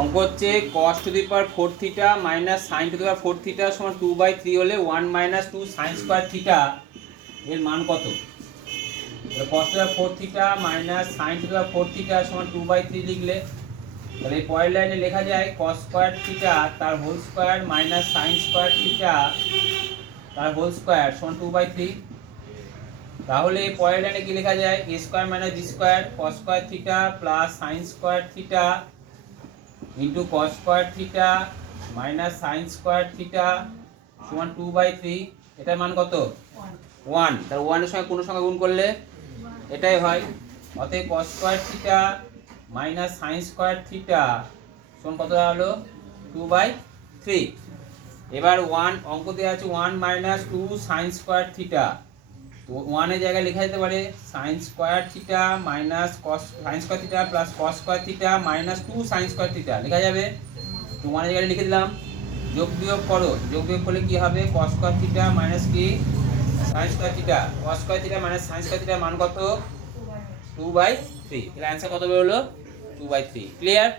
অঙ্ক হচ্ছে cos to the power four theta minus sine to the power four theta সমান two by three হলে one minus two sine square theta এর মান কত? Cos to four theta minus sine to the power four theta সমান two by three লিখলে, তাহলে এই পরের লাইনে লেখা যায় কস স্কোয়ার থিটা তার whole square minus sine square theta তার হোল স্কোয়ার সমান টু বাই থ্রি তাহলে এই পরের লাইনে কি লেখা যায়? A square minus B square cos square theta plus sine square theta into cos square theta minus sine square theta সমান টু বাই থ্রি এটার মান কত? ওয়ান তার ওয়ানের সঙ্গে কোনো সঙ্গে গুণ করলে? এটাই হয়। অতএব cos square theta minus sine square theta সমান কত হলো? টু বাই থ্রি এবার ওয়ান অঙ্ক দেওয়া আছে one minus two sine square theta ওয়ানের জায়গায় লেখা যেতে পারে sine square theta minus cos sine square theta plus cos square theta minus two sine square theta লেখা যাবে? তো ওয়ানের জায়গায় লিখে দিলাম, যোগ বিয়োগ করো, যোগ বিয়োগ করলে কি হবে? কস স্কোয়ার থিটা মাইনাস কি? Sine square theta cos square theta minus sine square থিটার মান কত? টু বাই থ্রি এর অ্যান্সার কত বেরোলো? Two by three clear